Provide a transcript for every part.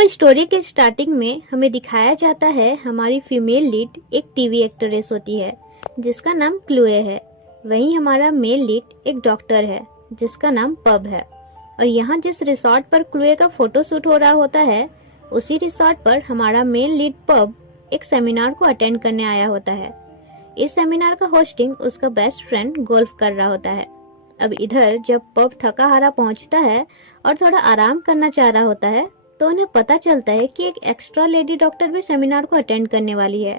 तो स्टोरी के स्टार्टिंग में हमें दिखाया जाता है हमारी फीमेल लीड एक टीवी एक्ट्रेस होती है जिसका नाम क्लोए है। वहीं हमारा मेल लीड एक डॉक्टर है जिसका नाम पब है। और यहाँ जिस रिसोर्ट पर क्लोए का फोटो शूट हो रहा होता है उसी रिसोर्ट पर हमारा मेल लीड पब एक सेमिनार को अटेंड करने आया होता है। इस सेमिनार का होस्टिंग उसका बेस्ट फ्रेंड गोल्फ कर रहा होता है। अब इधर जब पब थका हारा पहुंचता है और थोड़ा आराम करना चाह रहा होता है तो उन्हें पता चलता है कि एक एक्स्ट्रा लेडी डॉक्टर भी सेमिनार को अटेंड करने वाली है।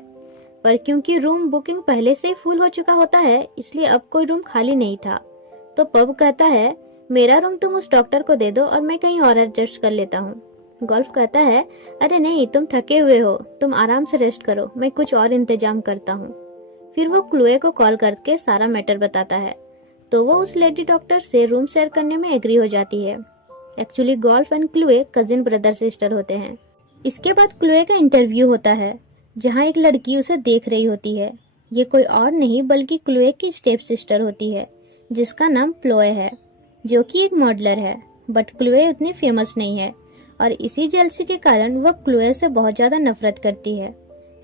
पर क्योंकि रूम बुकिंग पहले से ही फुल हो चुका होता है इसलिए अब कोई रूम खाली नहीं था। तो पब कहता है मेरा रूम तुम उस डॉक्टर को दे दो और मैं कहीं और एडजस्ट कर लेता हूँ। गोल्फ कहता है अरे नहीं, तुम थके हुए हो, तुम आराम से रेस्ट करो, मैं कुछ और इंतजाम करता हूँ। फिर वो क्लोए को कॉल करके सारा मैटर बताता है तो वो उस लेडी डॉक्टर से रूम शेयर करने में एग्री हो जाती है। Actually golf and Chloe cousin brother sister होते हैं। इसके बाद क्लोए का इंटरव्यू होता है जहाँ एक लड़की उसे देख रही होती है। ये कोई और नहीं बल्कि क्लोए की स्टेप सिस्टर होती है जिसका नाम प्लोए है, जो कि एक मॉडलर है। बट क्लोए उतनी फेमस नहीं है और इसी जेलसी के कारण वह क्लोए से बहुत ज्यादा नफरत करती है।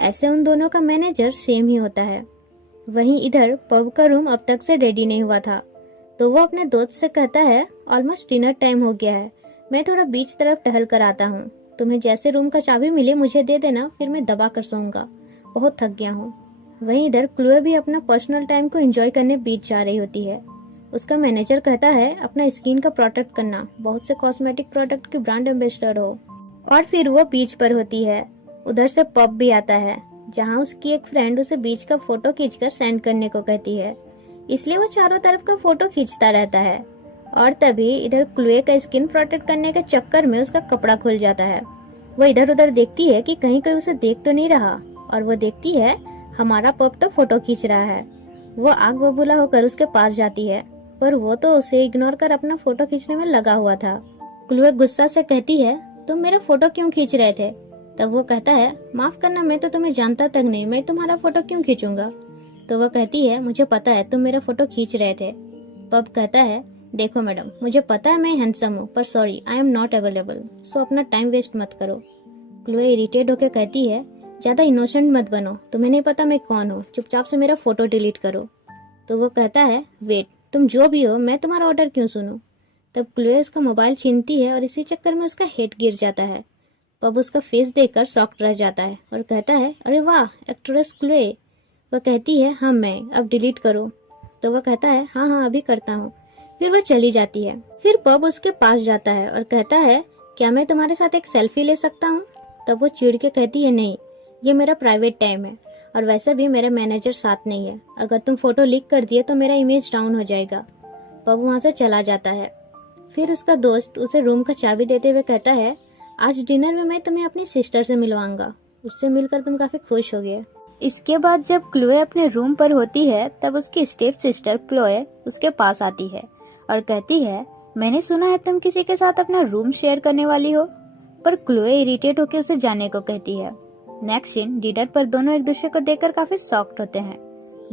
ऐसे उन दोनों का मैनेजर सेम ही होता है। वहीं इधर पब का रूम अब तक से रेडी नहीं हुआ था तो वो अपने दोस्त से कहता है ऑलमोस्ट डिनर टाइम हो गया है, मैं थोड़ा बीच तरफ टहल कर आता हूँ, तुम्हें जैसे रूम का चाबी मिले मुझे दे देना, फिर मैं दबा कर सोऊंगा, बहुत थक गया हूँ। वहीं इधर क्लोए भी अपना पर्सनल टाइम को एंजॉय करने बीच जा रही होती है। उसका मैनेजर कहता है अपना स्किन का प्रोटेक्ट करना, बहुत से कॉस्मेटिक प्रोडक्ट की ब्रांड एम्बेसडर हो। और फिर वो बीच पर होती है। उधर से पब भी आता है जहाँ उसकी एक फ्रेंड उसे बीच का फोटो खींचकर सेंड करने को कहती है, इसलिए वो चारों तरफ का फोटो खींचता रहता है। और तभी इधर क्लोए का स्किन प्रोटेक्ट करने के चक्कर में उसका कपड़ा खुल जाता है। वो इधर उधर देखती है कि कहीं कोई उसे देख तो नहीं रहा और वो देखती है हमारा पब तो फोटो खींच रहा है। वो आग बबूला होकर उसके पास जाती है पर वो तो उसे इग्नोर कर अपना फोटो खींचने में लगा हुआ था। क्लोए गुस्सा से कहती है तुम मेरा फोटो क्यों खींच रहे थे? तब वो कहता है माफ करना, मैं तो तुम्हें जानता तक नहीं, मैं तुम्हारा फोटो क्यों खींचूंगा? तो वो कहती है मुझे पता है तुम मेरा फोटो खींच रहे थे। पब कहता है देखो मैडम, मुझे पता है मैं हैंडसम हूँ पर sorry I am not available, so अपना टाइम वेस्ट मत करो। क्लोए इरिटेट होकर कहती है ज्यादा इनोसेंट मत बनो, तुम्हें नहीं पता मैं कौन हूँ, चुपचाप से मेरा फोटो डिलीट करो। तो वो कहता है वेट, तुम जो भी हो मैं तुम्हारा ऑर्डर क्यों सुनूं? तब क्लोए उसका मोबाइल छीनती है और इसी चक्कर में उसका हेड गिर जाता है। पब उसका फेस देखकर शॉक्ड रह जाता है और कहता है अरे वाह, एक्ट्रेस क्लोए। वह कहती है हाँ मैं, अब डिलीट करो। तो वह कहता है हाँ हाँ अभी करता हूँ। फिर वह चली जाती है। फिर पब उसके पास जाता है और कहता है क्या मैं तुम्हारे साथ एक सेल्फी ले सकता हूँ? तब वो चिढ़ के कहती है नहीं, ये मेरा प्राइवेट टाइम है और वैसे भी मेरा मैनेजर साथ नहीं है, अगर तुम फोटो लीक कर दिए तो मेरा इमेज डाउन हो जाएगा। पब वहाँ से चला जाता है। फिर उसका दोस्त उसे रूम का चाबी देते हुए कहता है आज डिनर में मैं तुम्हें अपनी सिस्टर से मिलवाऊंगा, उससे मिलकर तुम काफी खुश होगे। इसके बाद जब क्लोए अपने रूम पर होती है तब उसकी स्टेप सिस्टर प्लोए उसके पास आती है और कहती है मैंने सुना है तुम किसी के साथ अपना रूम शेयर करने वाली हो। पर क्लोए इरिटेट होकर उसे जाने को कहती है। नेक्स्ट सीन डिनर पर दोनों एक दूसरे को देखकर काफी शॉक्ड होते हैं।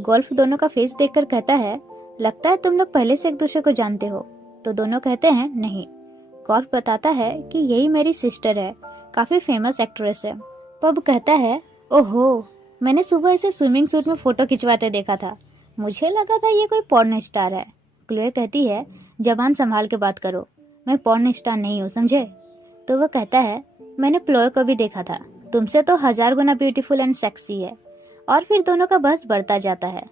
गोल्फ दोनों का फेस देखकर कहता है लगता है तुम लोग पहले से एक दूसरे को जानते हो। तो दोनों कहते हैं नहीं। गोल्फ बताता है कि यही मेरी सिस्टर है, काफी फेमस एक्ट्रेस है। पब कहता है ओहो, मैंने सुबह इसे स्विमिंग सूट में फोटो खिंचवाते देखा था, मुझे लगा था ये कोई पॉर्न स्टार है। क्लोए कहती है जबान संभाल के बात करो, मैं पॉर्न स्टार नहीं हूँ, समझे? तो वह कहता है मैंने प्लोए को भी देखा था, तुमसे तो 1000 गुना ब्यूटीफुल एंड सेक्सी है। और फिर दोनों का बहस बढ़ता जाता है।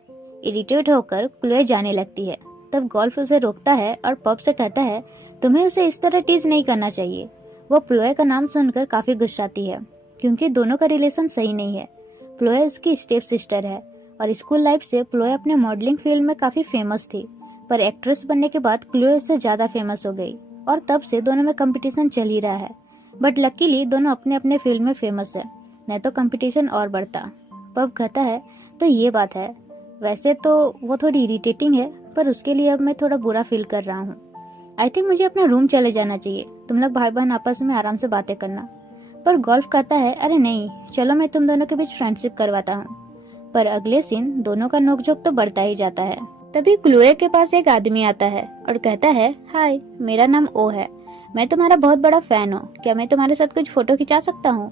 इरिटेट होकर क्लोए जाने लगती है। तब गोल्फ उसे रोकता है और पब से कहता है तुम्हें उसे इस तरह टीज नहीं करना चाहिए। वो प्लोए का नाम सुनकर काफी गुस्साती है क्योंकि दोनों का रिलेशन सही नहीं है। प्लोए उसकी स्टेप सिस्टर है और स्कूल लाइफ से प्लोए अपने मॉडलिंग फील्ड में काफी फेमस थी, पर एक्ट्रेस बनने के बाद क्लोए उससे ज्यादा फेमस हो गई और तब से दोनों में कंपटीशन चल ही रहा है। बट लकीली दोनों अपने अपने फील्ड में फेमस है, नहीं तो कंपटीशन और बढ़ता। पब कहता है तो ये बात है, वैसे तो वो थोड़ी इरिटेटिंग है पर उसके लिए अब मैं थोड़ा बुरा फील कर रहा हूँ। आई थिंक मुझे अपना रूम चले जाना चाहिए, तुम लोग भाई बहन आपस में आराम से बातें करना। पर गोल्फ कहता है अरे नहीं, चलो मैं तुम दोनों के बीच फ्रेंडशिप करवाता हूँ। पर अगले सीन दोनों का नोकझोंक तो बढ़ता ही जाता है। तभी क्लोए के पास एक आदमी आता है और कहता है हाय, मेरा नाम ओ है, मैं तुम्हारा बहुत बड़ा फैन हूँ, क्या मैं तुम्हारे साथ कुछ फोटो खिंचा सकता हूँ?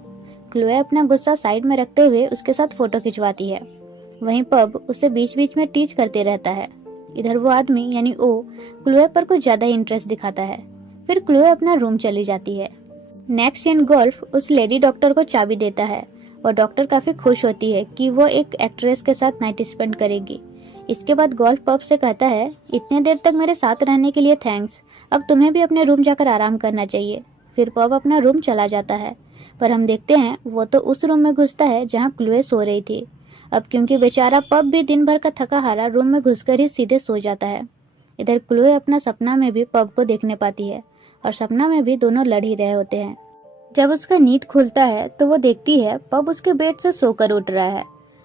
क्लोए अपना गुस्सा साइड में रखते हुए उसके साथ फोटो खिंचवाती है। वहीं पब उसे बीच बीच में टीच करते रहता है। इधर वो आदमी यानी ओ क्लोए पर कुछ ज्यादा इंटरेस्ट दिखाता है। फिर क्लोए अपना रूम चली जाती है। नेक्स्ट सीन गोल्फ उस लेडी डॉक्टर को चाबी देता है और डॉक्टर काफी खुश होती है कि वो एक एक्ट्रेस के साथ नाइट स्पेंड करेगी। इसके बाद गोल्फ पब से कहता है, इतने देर तक मेरे साथ रहने के लिए थैंक्स, अब तुम्हें भी अपने रूम जाकर आराम करना चाहिए। फिर पब अपना रूम चला जाता है, पर हम देखते हैं वो तो उस रूम में घुसता है जहाँ क्लोए सो रही थी। अब क्योंकि बेचारा पब भी दिन भर का थका हारा रूम में घुसकर ही सीधे सो जाता है। इधर क्लोए अपना सपना में भी पब को देखने पाती है और सपना में भी दोनों लड़ ही रहे होते हैं। जब उसका नींद खुलता है तो वो देखती है पब उसके बेड से सोकर उठ रहा है।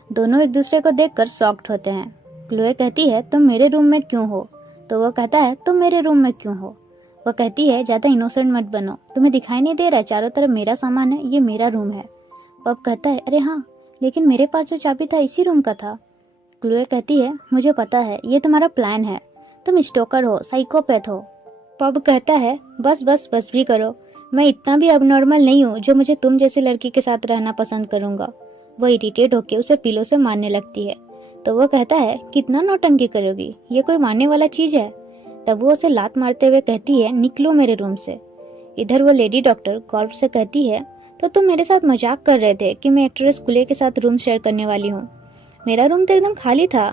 दोनों एक दूसरे को देखकर शॉक्ड होते हैं। क्लोए कहती है, तुम मेरे रूम में क्यों हो? तो वो कहता है, तुम मेरे रूम में क्यों हो? वो कहती है, ज्यादा इनोसेंट मत बनो, तुम्हें दिखाई नहीं दे रहा चारों तरफ मेरा सामान है, ये मेरा रूम है। पब कहता है, अरे हाँ, लेकिन मेरे पास जो चाबी था इसी रूम का था। क्लोए कहती है, मुझे पता है ये तुम्हारा प्लान है, तुम स्टोकर हो, साइकोपैथ हो। पब कहता है, बस बस बस भी करो, मैं इतना भी अबनॉर्मल नहीं हूँ जो मुझे तुम जैसी लड़की के साथ रहना पसंद करूंगा। वो इरिटेट होकर उसे पिलो से मारने लगती है। तो वो कहता है, कितना नौटंकी करोगी, ये कोई मारने वाला चीज है? तब वो उसे लात मारते हुए कहती है, निकलो मेरे रूम से। इधर वो लेडी डॉक्टर गोल्फ से कहती है, तो तुम मेरे साथ मजाक कर रहे थे कि मैं एक्ट्रेस क्लोए के साथ रूम शेयर करने वाली हूँ। मेरा रूम तो एकदम खाली था,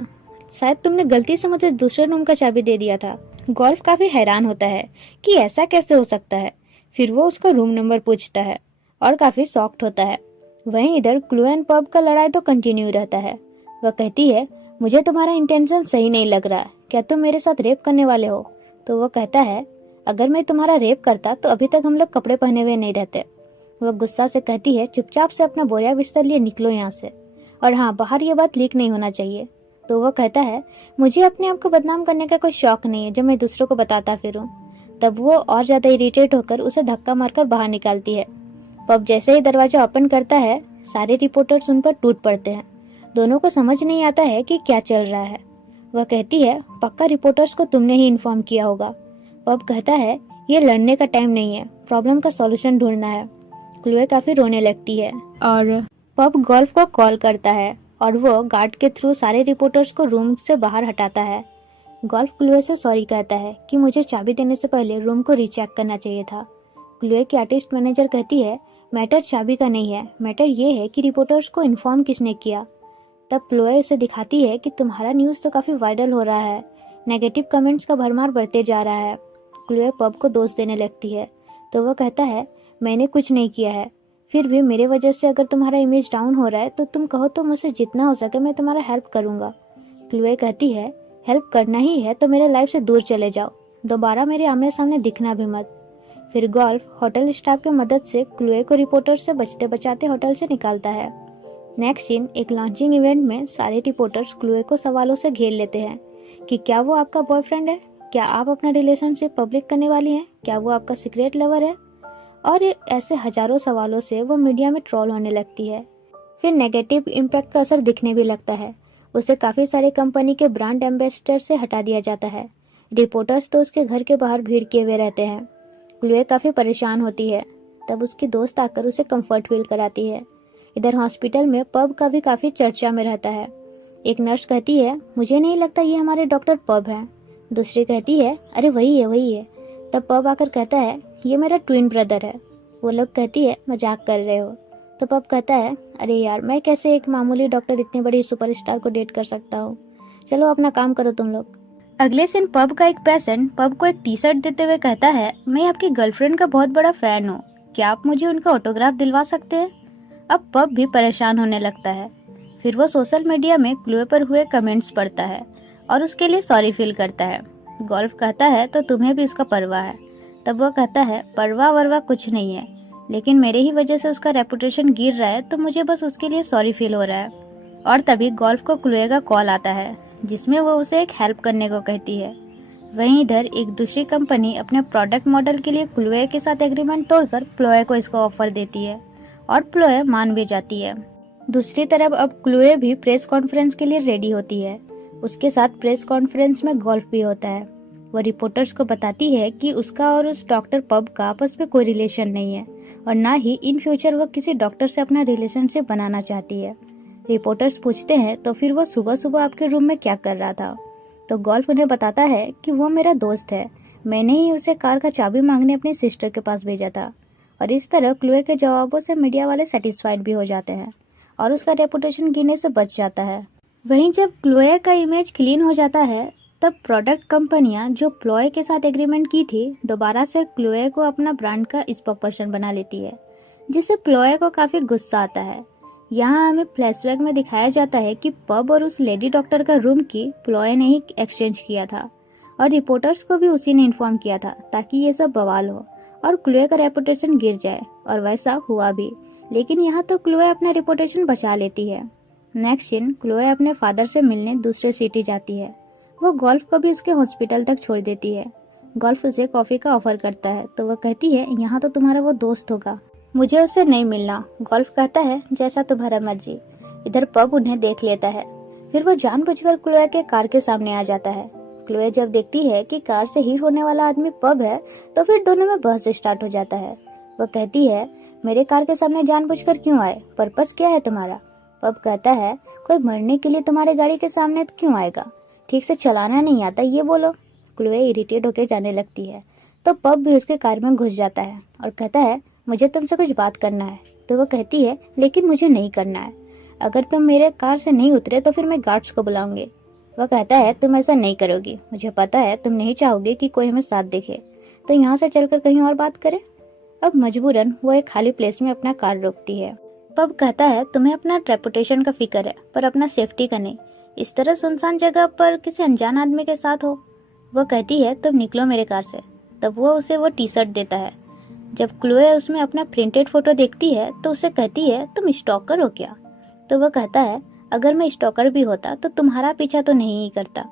शायद तुमने गलती से मुझे दूसरे रूम का चाबी दे दिया था। गोल्फ काफी हैरान होता है कि ऐसा कैसे हो सकता है। फिर वो उसका रूम नंबर पूछता है और काफी शॉक्ड होता है। वहीं इधर क्लोए एंड पब का लड़ाई तो कंटिन्यू रहता है। वह कहती है, मुझे तुम्हारा इंटेंशन सही नहीं लग रहा, क्या तुम मेरे साथ रेप करने वाले हो? तो वो कहता है, अगर मैं तुम्हारा रेप करता तो अभी तक हम लोग कपड़े पहने हुए नहीं रहते। वह गुस्सा से कहती है, चुपचाप से अपना बोरिया बिस्तर लिए निकलो यहाँ से, और हाँ, बाहर ये बात लीक नहीं होना चाहिए। तो वह कहता है, मुझे अपने आप को बदनाम करने का कोई शौक नहीं है जो मैं दूसरों को बताता फिरूं। तब वो और ज्यादा इरिटेट होकर उसे धक्का मारकर बाहर निकालती है। पब जैसे ही दरवाजा ओपन करता है, सारे रिपोर्टर्स उन पर टूट पड़ते हैं। दोनों को समझ नहीं आता है कि क्या चल रहा है। वह कहती है, पक्का रिपोर्टर्स को तुमने ही इन्फॉर्म किया होगा। पब कहता है, ये लड़ने का टाइम नहीं है, प्रॉब्लम का सॉल्यूशन ढूंढना है। क्लोए काफी रोने लगती है और पब गोल्फ को कॉल करता है और वो गार्ड के थ्रू सारे रिपोर्टर्स को रूम से बाहर हटाता है। गोल्फ क्लोए से सॉरी कहता है कि मुझे चाबी देने से पहले रूम को रीचेक करना चाहिए था। क्लोए की आर्टिस्ट मैनेजर कहती है, मैटर चाबी का नहीं है, मैटर ये है कि रिपोर्टर्स को इन्फॉर्म किसने किया। तब क्लोए उसे दिखाती है कि तुम्हारा न्यूज़ तो काफ़ी वायरल हो रहा है, नेगेटिव कमेंट्स का भरमार बढ़ते जा रहा है। क्लोए पब को दोष देने लगती है। तो वह कहता है, मैंने कुछ नहीं किया है, फिर भी मेरे वजह से अगर तुम्हारा इमेज डाउन हो रहा है तो तुम कहो तो मुझसे जितना हो सके मैं तुम्हारा हेल्प करूँगा। क्लोए कहती है, हेल्प करना ही है तो मेरे लाइफ से दूर चले जाओ, दोबारा मेरे आमने सामने दिखना भी मत। फिर गोल्फ होटल स्टाफ की मदद से क्लोए को रिपोर्टर से बचते बचाते होटल से निकालता है। नेक्स्ट सीन, एक लॉन्चिंग इवेंट में सारे रिपोर्टर्स क्लोए को सवालों से घेर लेते हैं कि क्या वो आपका बॉयफ्रेंड है, क्या आप अपना रिलेशनशिप पब्लिक करने वाली हैं, क्या वो आपका सीक्रेट लवर है, और ऐसे हजारों सवालों से वो मीडिया में ट्रोल होने लगती है। फिर नेगेटिव इम्पैक्ट का असर दिखने भी लगता है। उसे काफ़ी सारे कंपनी के ब्रांड एम्बेसडर से हटा दिया जाता है। रिपोर्टर्स तो उसके घर के बाहर भीड़ किए हुए रहते हैं। क्लोए काफ़ी परेशान होती है। तब उसकी दोस्त आकर उसे कंफर्ट फील कराती है। इधर हॉस्पिटल में पब का भी काफ़ी चर्चा में रहता है। एक नर्स कहती है, मुझे नहीं लगता ये हमारे डॉक्टर पब हैं। दूसरी कहती है, अरे वही है वही है। तब पब आकर कहता है, ये मेरा ट्विन ब्रदर है। वो लोग कहती है, मजाक कर रहे हो। तो पब कहता है, अरे यार, मैं कैसे एक मामूली डॉक्टर इतनी बड़ी सुपरस्टार को डेट कर सकता हूँ, चलो अपना काम करो तुम लोग। अगले दिन पब का एक पेशेंट पब को एक टी शर्ट देते हुए कहता है, मैं आपकी गर्लफ्रेंड का बहुत बड़ा फैन हूँ, क्या आप मुझे उनका ऑटोग्राफ दिलवा सकते हैं? अब पब भी परेशान होने लगता है। फिर वो सोशल मीडिया में क्लोए पर हुए कमेंट्स पढ़ता है और उसके लिए सॉरी फील करता है। गोल्फ कहता है, तो तुम्हें भी उसका परवाह है? तब वो कहता है, परवाह वरवाह कुछ नहीं है, लेकिन मेरे ही वजह से उसका रेपुटेशन गिर रहा है तो मुझे बस उसके लिए सॉरी फील हो रहा है। और तभी गोल्फ को क्लोए का कॉल आता है जिसमें वो उसे एक हेल्प करने को कहती है। वहीं इधर एक दूसरी कंपनी अपने प्रोडक्ट मॉडल के लिए क्लोए के साथ एग्रीमेंट तोड़कर क्लोए को इसका ऑफर देती है और क्लोए मान भी जाती है। दूसरी तरफ अब क्लोए भी प्रेस कॉन्फ्रेंस के लिए रेडी होती है। उसके साथ प्रेस कॉन्फ्रेंस में गोल्फ भी होता है। वो रिपोर्टर्स को बताती है कि उसका और उस डॉक्टर पब का आपस में कोई रिलेशन नहीं है और ना ही इन फ्यूचर वो किसी डॉक्टर से अपना रिलेशनशिप बनाना चाहती है। रिपोर्टर्स पूछते हैं तो फिर वो सुबह सुबह आपके रूम में क्या कर रहा था, तो गोल्फ उन्हें बताता है कि वो मेरा दोस्त है, मैंने ही उसे कार का चाबी मांगने अपनी सिस्टर के पास भेजा था। और इस तरह क्लूए के जवाबों से मीडिया वाले सेटिस्फाइड भी हो जाते हैं और उसका रेपुटेशन गिरने से बच जाता है। वहीं जब क्लोए का इमेज क्लीन हो जाता है तब प्रोडक्ट कंपनियां जो प्लॉय के साथ एग्रीमेंट की थी दोबारा से क्लोए को अपना ब्रांड का स्पोकपर्सन बना लेती है, जिससे प्लॉय को काफी गुस्सा आता है। यहाँ हमें फ्लैशबैक में दिखाया जाता है कि पब और उस लेडी डॉक्टर का रूम की प्लॉय ने ही एक्सचेंज किया था और रिपोर्टर्स को भी उसी ने इन्फॉर्म किया था ताकि ये सब बवाल हो और क्लोए का रेपुटेशन गिर जाए, और वैसा हुआ भी। लेकिन यहाँ तो क्लोए अपना रेपुटेशन बचा लेती है। नेक्स्ट सीन, क्लोए अपने फादर से मिलने दूसरे सिटी जाती है। वो गोल्फ को भी उसके हॉस्पिटल तक छोड़ देती है। गोल्फ उसे कॉफी का ऑफर करता है तो वह कहती है यहाँ तो तुम्हारा वो दोस्त होगा, मुझे उससे नहीं मिलना। गोल्फ कहता है जैसा तुम्हारा मर्जी। इधर पब उन्हें देख लेता है, फिर वो जानबूझकर क्लोए के कार के सामने आ जाता है। क्लोए जब देखती है कि कार से हिट होने वाला आदमी पब है तो फिर दोनों में बहस स्टार्ट हो जाता है। वह कहती है मेरे कार के सामने जानबूझकर क्यों आए, पर्पस क्या है तुम्हारा। पब कहता है कोई मरने के लिए तुम्हारे गाड़ी के सामने क्यों आएगा, ठीक से चलाना नहीं आता ये बोलो। क्लोए इरिटेट होकर जाने लगती है तो पब भी उसके कार में घुस जाता है और कहता है मुझे तुमसे कुछ बात करना है। तो वो कहती है लेकिन मुझे नहीं करना है, अगर तुम मेरे कार से नहीं उतरे तो फिर मैं गार्ड्स को बुलाऊंगी। वह कहता है तुम ऐसा नहीं करोगी, मुझे पता है तुम नहीं चाहोगे कि कोई हमें साथ देखे, तो यहाँ से चलकर कहीं और बात करें। अब मजबूरन वो एक खाली प्लेस में अपना कार रोकती है। पब कहता है तुम्हें अपना रेपुटेशन का फिक्र है पर अपना सेफ्टी का नहीं, इस तरह सुनसान जगह पर किसी अनजान आदमी के साथ हो। वो कहती है तुम निकलो मेरे कार से। तब वो उसे वो टी शर्ट देता है। जब क्लोए उसमें अपना प्रिंटेड फोटो देखती है तो उसे कहती है तुम स्टॉकर हो क्या। तो वो कहता है अगर मैं स्टॉकर भी होता तो तुम्हारा पीछा तो नहीं ही करता,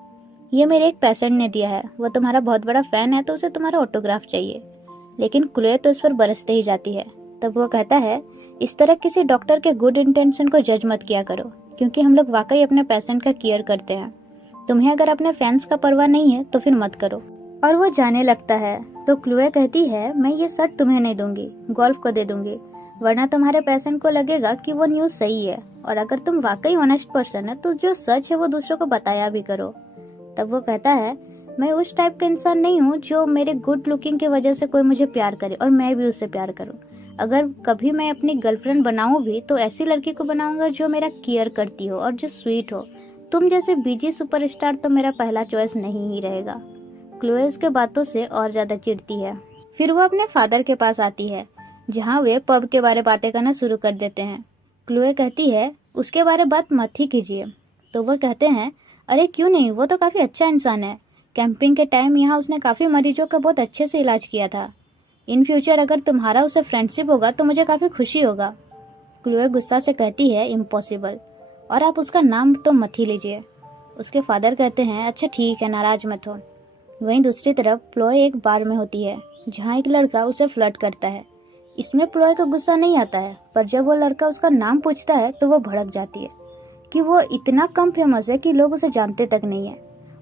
ये मेरे एक पेशेंट ने दिया है, वो तुम्हारा बहुत बड़ा फैन है तो उसे तुम्हारा ऑटोग्राफ चाहिए। लेकिन क्लोए तो इस पर बरसते ही जाती है। तब वो कहता है इस तरह किसी डॉक्टर के गुड इंटेंशन को जज मत किया करो, क्योंकि हम लोग वाकई अपने पेशेंट का केयर करते हैं। तुम्हें अगर अपने फैंस का परवाह नहीं है तो फिर मत करो। और वो जाने लगता है तो क्लोए कहती है मैं ये शर्ट तुम्हें नहीं दूंगी, गोल्फ को दे दूंगी, वरना तुम्हारे पेशेंट को लगेगा कि वो न्यूज सही है, और अगर तुम वाकई ऑनेस्ट पर्सन है तो जो सच है वो दूसरों को बताया भी करो। तब वो कहता है मैं उस टाइप का इंसान नहीं हूँ जो मेरे गुड लुकिंग की वजह से कोई मुझे प्यार करे और मैं भी उससे प्यार करूँ। अगर कभी मैं अपनी गर्लफ्रेंड बनाऊं भी तो ऐसी लड़की को बनाऊंगा जो मेरा केयर करती हो और जो स्वीट हो। तुम जैसे बीजी सुपरस्टार तो मेरा पहला चॉइस नहीं ही रहेगा। क्लोए उसके बातों से और ज्यादा चिढ़ती है। फिर वो अपने फादर के पास आती है जहाँ वे पब के बारे बातें करना शुरू कर देते हैं। क्लोए कहती है उसके बारे बात मत ही कीजिए। तो वो कहते हैं अरे क्यों नहीं, वो तो काफी अच्छा इंसान है, कैंपिंग के टाइम यहाँ उसने काफी मरीजों का बहुत अच्छे से इलाज किया था। इन फ्यूचर अगर तुम्हारा उससे फ्रेंडशिप होगा तो मुझे काफी खुशी होगा। क्लोए गुस्सा से कहती है इम्पॉसिबल, और आप उसका नाम तो मत ही लीजिए। उसके फादर कहते हैं अच्छा ठीक है, नाराज मत हो। वहीं दूसरी तरफ प्लॉय एक बार में होती है जहाँ एक लड़का उसे फ्लर्ट करता है। इसमें प्लॉय को गुस्सा नहीं आता है, पर जब वो लड़का उसका नाम पूछता है तो वो भड़क जाती है कि वो इतना कम फेमस है कि लोग उसे जानते तक नहीं है,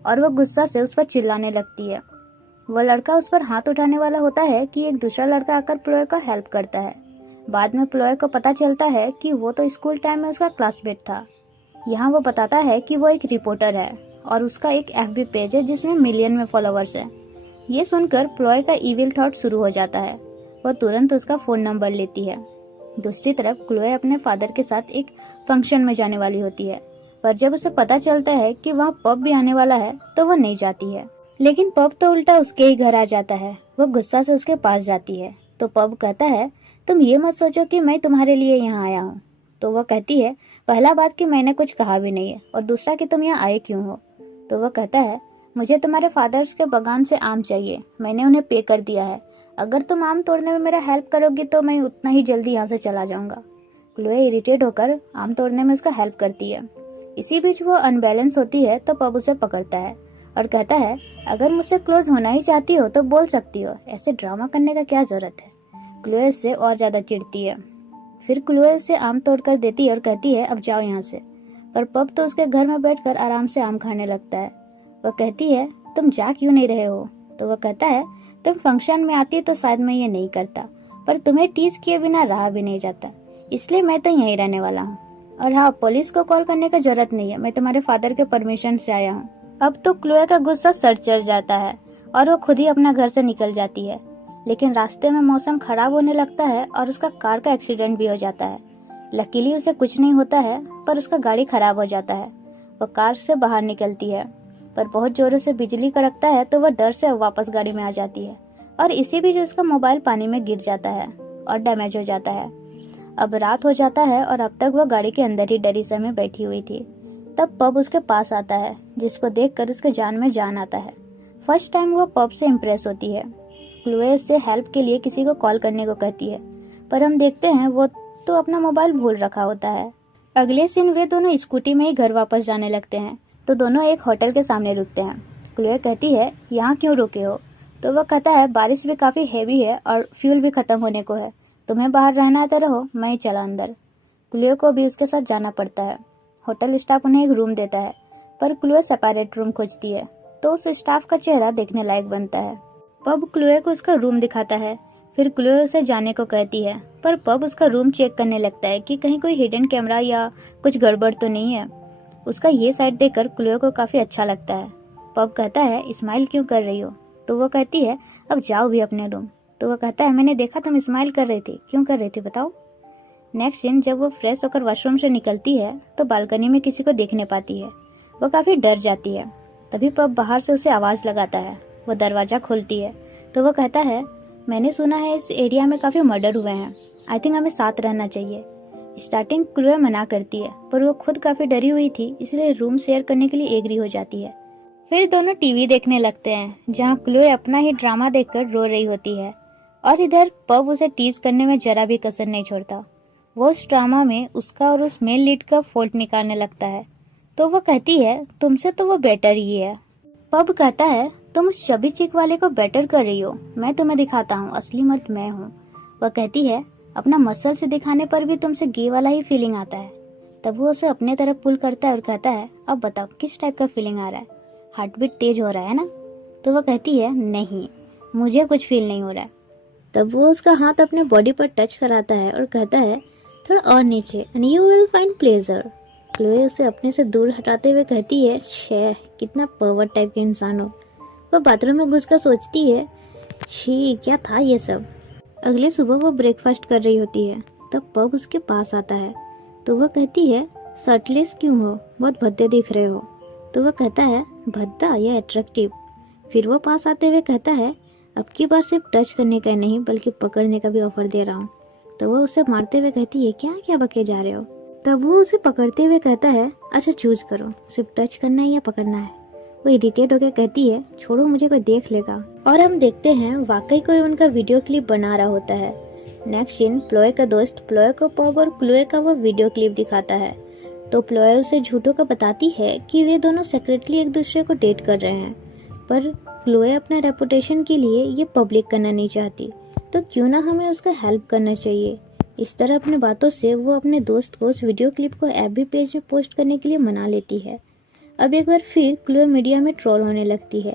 और वो गुस्सा से उस पर चिल्लाने लगती है। वो लड़का उस पर हाथ उठाने वाला होता है कि एक दूसरा लड़का आकर प्लॉय का हेल्प करता है। बाद में प्लॉय को पता चलता है कि वो तो स्कूल टाइम में उसका क्लासमेट था। यहाँ वो बताता है कि वो एक रिपोर्टर है और उसका एक FB पेज है जिसमें मिलियन में फॉलोवर्स हैं। ये सुनकर प्लॉय का इविल थॉट शुरू हो जाता है। वो तुरंत उसका फोन नंबर लेती है। दूसरी तरफ क्लोए अपने फादर के साथ एक फंक्शन में जाने वाली होती है, पर जब उसे पता चलता है कि वहाँ पब भी आने वाला है तो वो नहीं जाती है। लेकिन पब तो उल्टा उसके ही घर आ जाता है। वो गुस्सा से उसके पास जाती है तो पब कहता है तुम ये मत सोचो कि मैं तुम्हारे लिए यहाँ आया हूँ। तो वो कहती है पहला बात कि मैंने कुछ कहा भी नहीं है, और दूसरा कि तुम यहाँ आए क्यों हो। तो वो कहता है मुझे तुम्हारे फादर्स के बागान से आम चाहिए, मैंने उन्हें पे कर दिया है, अगर तुम आम तोड़ने में मेरा हेल्प करोगी तो मैं उतना ही जल्दी यहाँ से चला जाऊंगा। क्लोए इरिटेट होकर आम तोड़ने में उसका हेल्प करती है। इसी बीच वो अनबैलेंस होती है तो पब उसे पकड़ता है और कहता है अगर मुझसे क्लोज होना ही चाहती हो तो बोल सकती हो, ऐसे ड्रामा करने का क्या जरूरत है। क्लोए इससे और ज्यादा चिढ़ती है। फिर क्लोए उसे आम तोड़ कर देती है और कहती है अब जाओ यहाँ से, पर पब तो उसके घर में बैठकर आराम से आम खाने लगता है। वह कहती है तुम जा क्यों नहीं रहे हो? तो वो कहता है, तुम फंक्शन में आती तो शायद मैं ये नहीं करता, पर तुम्हें टीज किए बिना रहा भी नहीं जाता, इसलिए मैं तो यहीं रहने वाला हूँ। और हाँ, पुलिस को कॉल करने की जरूरत नहीं है, मैं तुम्हारे फादर के परमिशन से आया हूँ। अब तो क्लोए का गुस्सा सर चढ़ जाता है और वो खुद ही अपना घर से निकल जाती है। लेकिन रास्ते में मौसम खराब होने लगता है और उसका कार का एक्सीडेंट भी हो जाता है। लकीली उसे कुछ नहीं होता है, पर उसका गाड़ी खराब हो जाता है। वो कार से बाहर निकलती है, पर बहुत जोरों से बिजली कड़कता है तो वह डर से वापस गाड़ी में आ जाती है और इसी बीच उसका मोबाइल पानी में गिर जाता है और डैमेज हो जाता है। अब रात हो जाता है और अब तक वह गाड़ी के अंदर ही डरी से में बैठी हुई थी। तब पब उसके पास आता है, जिसको देखकर उसके जान में जान आता है। फर्स्ट टाइम वो पब से इम्प्रेस होती है। क्लोए उससे हेल्प के लिए किसी को कॉल करने को कहती है, पर हम देखते हैं वो तो अपना मोबाइल भूल रखा होता है। अगले दिन वे दोनों स्कूटी में ही घर वापस जाने लगते हैं तो दोनों एक होटल के सामने रुकते हैं। क्लोए कहती है, यहाँ क्यों रुके हो? तो वह कहता है, बारिश भी काफी हेवी है और फ्यूल भी खत्म होने को है, तुम्हें बाहर रहना है तो रहो, मैं ही चला अंदर। क्लोए को भी उसके साथ जाना पड़ता है। होटल स्टाफ उन्हें एक रूम देता है, पर क्लोए सेपरेट रूम खोजती है तो उस स्टाफ का चेहरा देखने लायक बनता है। पब क्लोए को उसका रूम दिखाता है, फिर क्लोए उसे जाने को कहती है, पर पब उसका रूम चेक करने लगता है कि कहीं कोई हिडन कैमरा या कुछ गड़बड़ तो नहीं है। उसका ये साइड देखकर क्लोए को काफी अच्छा लगता है। पब कहता है, स्माइल क्यों कर रही हो? तो वो कहती है, अब जाओ भी अपने रूम। तो वो कहता है, मैंने देखा तुम स्माइल कर रही थी, क्यों कर रही थी बताओ? नेक्स्ट दिन जब वो फ्रेश होकर वॉशरूम से निकलती है तो बालकनी में किसी को देखने पाती है। वो काफी डर जाती है। तभी पब बाहर से उसे आवाज लगाता है। वो दरवाजा खोलती है तो वो कहता है, मैंने सुना है इस एरिया में काफी मर्डर हुए हैं, आई थिंक हमें साथ रहना चाहिए। स्टार्टिंग क्लोए मना करती है, पर वो खुद काफी डरी हुई थी, इसलिए रूम शेयर करने के लिए एग्री हो जाती है। फिर दोनों टीवी देखने लगते हैं, जहाँ क्लोए अपना ही ड्रामा देखकर रो रही होती है और इधर पब उसे टीज करने में जरा भी कसर नहीं छोड़ता। वो उस ड्रामा में उसका और उस मेन लीड का फॉल्ट निकालने लगता है। तो वो कहती है, तुमसे तो वो बेटर ही है। पब कहता है, तुम उस चबी चिक वाले को बेटर कर रही हो, मैं तुम्हें दिखाता हूँ असली मर्द मैं हूँ। वह कहती है, अपना मसल से दिखाने पर भी तुमसे गे वाला ही फीलिंग आता है। तब वो उसे अपने तरफ पुल करता है और कहता है, अब बताओ किस टाइप का फीलिंग आ रहा है? हार्ट बीट तेज हो रहा है ना? तो वो कहती है, नहीं, मुझे कुछ फील नहीं हो रहा है। तब वो उसका हाथ अपने बॉडी पर टच कराता है और कहता है, थोड़ा और नीचे, and you will find pleasure. Chloe उसे अपने से दूर हटाते हुए कहती है, छे कितना पर्वर्ट टाइप के इंसान हो। वह बाथरूम में घुसकर सोचती है, छी क्या था ये सब। अगले सुबह वो ब्रेकफास्ट कर रही होती है, तब पब उसके पास आता है। तो वह कहती है, शर्टलेस क्यों हो, बहुत भद्दे दिख रहे हो। तो वह कहता है, भद्दा या अट्रैक्टिव। फिर वो पास आते हुए कहता है, अब की बार सिर्फ टच करने का नहीं बल्कि पकड़ने का भी ऑफर दे रहा हूँ। तो वो उसे मारते हुए कहती है, क्या क्या बके जा रहे हो? तब वो उसे पकड़ते हुए कहता है, अच्छा चूज करो, सिर्फ टच करना है या पकड़ना है। वो इरिटेट होकर कहती है, छोड़ो मुझे कोई देख लेगा। और हम देखते हैं वाकई कोई उनका वीडियो क्लिप बना रहा होता है। नेक्स्ट सीन, प्लोए का दोस्त प्लोए को पब और क्लोए का वो वीडियो क्लिप दिखाता है। तो प्लोए उसे झूठों का बताती है कि वे दोनों सेक्रेटली एक दूसरे को डेट कर रहे हैं, पर क्लोए अपना रेपुटेशन के लिए ये पब्लिक करना नहीं चाहती, तो क्यों ना हमें उसका हेल्प करना चाहिए। इस तरह अपने बातों से वो अपने दोस्त को उस वीडियो क्लिप को एफबी पेज में पोस्ट करने के लिए मना लेती है। अब एक बार फिर क्लोए मीडिया में ट्रोल होने लगती है।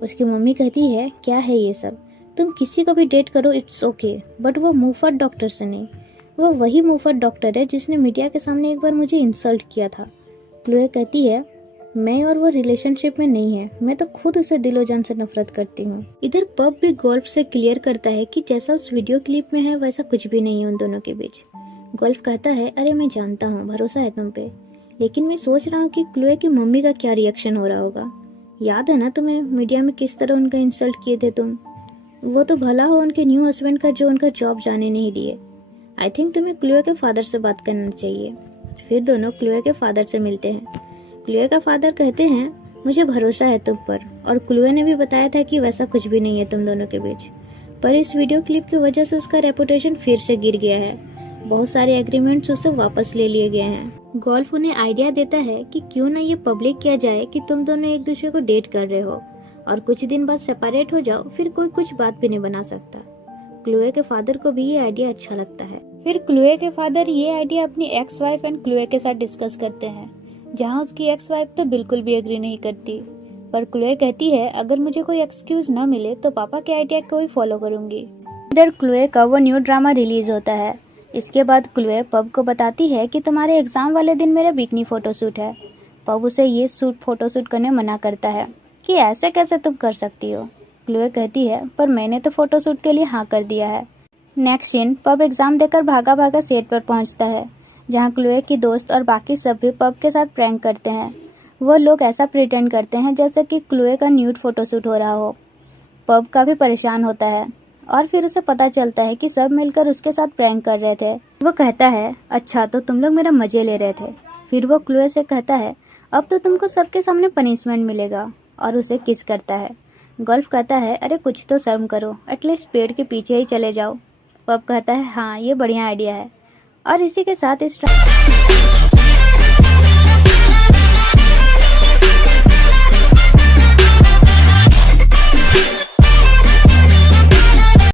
उसकी मम्मी कहती है, क्या है ये सब, तुम किसी को भी डेट करो इट्स ओके, बट वो मुफत डॉक्टर से नहीं। वो वही मुफत डॉक्टर है जिसने मीडिया के सामने एक बार मुझे इंसल्ट किया था। क्लोए कहती है, मैं और वो रिलेशनशिप में नहीं है, मैं तो खुद उसे दिलो जान से नफरत करती हूँ। इधर पब भी गोल्फ से क्लियर करता है कि जैसा उस वीडियो क्लिप में है वैसा कुछ भी नहीं है उन दोनों के बीच। गोल्फ कहता है, अरे मैं जानता हूँ, भरोसा है तुम पे, लेकिन मैं सोच रहा हूँ कि क्लोए की मम्मी का क्या रिएक्शन हो रहा होगा। याद है ना तुम्हें मीडिया में किस तरह उनका इंसल्ट किए थे तुम? वो तो भला हो उनके न्यू हस्बैंड का जो उनका जॉब जाने नहीं दिए। आई थिंक तुम्हें क्लोए के फादर से बात करना चाहिए। फिर दोनों क्लोए के फादर से मिलते हैं। क्लोए का फादर कहते हैं, मुझे भरोसा है तुम पर, और क्लोए ने भी बताया था कि वैसा कुछ भी नहीं है तुम दोनों के बीच, पर इस वीडियो क्लिप की वजह से उसका रेपुटेशन फिर से गिर गया है। बहुत सारे एग्रीमेंट्स उससे वापस ले लिए गए हैं। गोल्फ उन्हें आइडिया देता है कि क्यों ना ये पब्लिक किया जाए कि तुम दोनों एक दूसरे को डेट कर रहे हो और कुछ दिन बाद सेपरेट हो जाओ, फिर कोई कुछ बात भी नहीं बना सकता। क्लोए के फादर को भी ये आइडिया अच्छा लगता है। फिर क्लोए के फादर ये आइडिया अपनी एक्स वाइफ एंड क्लोए के साथ डिस्कस करते हैं, जहाँ उसकी एक्स वाइफ तो बिल्कुल भी एग्री नहीं करती। पर क्लोए कहती है अगर मुझे कोई एक्सक्यूज ना मिले तो पापा के आइडिया को ही फॉलो करूंगी। इधर क्लोए का वो न्यू ड्रामा रिलीज होता है। इसके बाद क्लोए पब को बताती है कि तुम्हारे एग्जाम वाले दिन मेरा बिकनी फोटोशूट है। पब उसे ये फोटोशूट करने मना करता है कि ऐसे कैसे तुम कर सकती हो। क्लोए कहती है पर मैंने तो फोटोशूट के लिए हाँ कर दिया है। नेक्स्ट सीन, पब एग्जाम देकर भागा भागा सेट पर पहुंचता है, जहां क्लोए की दोस्त और बाकी सब भी पब के साथ प्रैंक करते हैं। वो लोग ऐसा प्रिटेंड करते हैं जैसे कि क्लोए का न्यूड फोटोशूट हो रहा हो। पब काफी परेशान होता है और फिर उसे पता चलता है कि सब मिलकर उसके साथ प्रैंक कर रहे थे। वो कहता है अच्छा तो तुम लोग मेरा मजे ले रहे थे। फिर वो क्लोए से कहता है अब तो तुमको सबके सामने पनिशमेंट मिलेगा, और उसे किस करता है। गोल्फ कहता है अरे कुछ तो शर्म करो, एटलीस्ट पेड़ के पीछे ही चले जाओ। पब कहता है हाँ ये बढ़िया आइडिया है। और इसी के साथ इस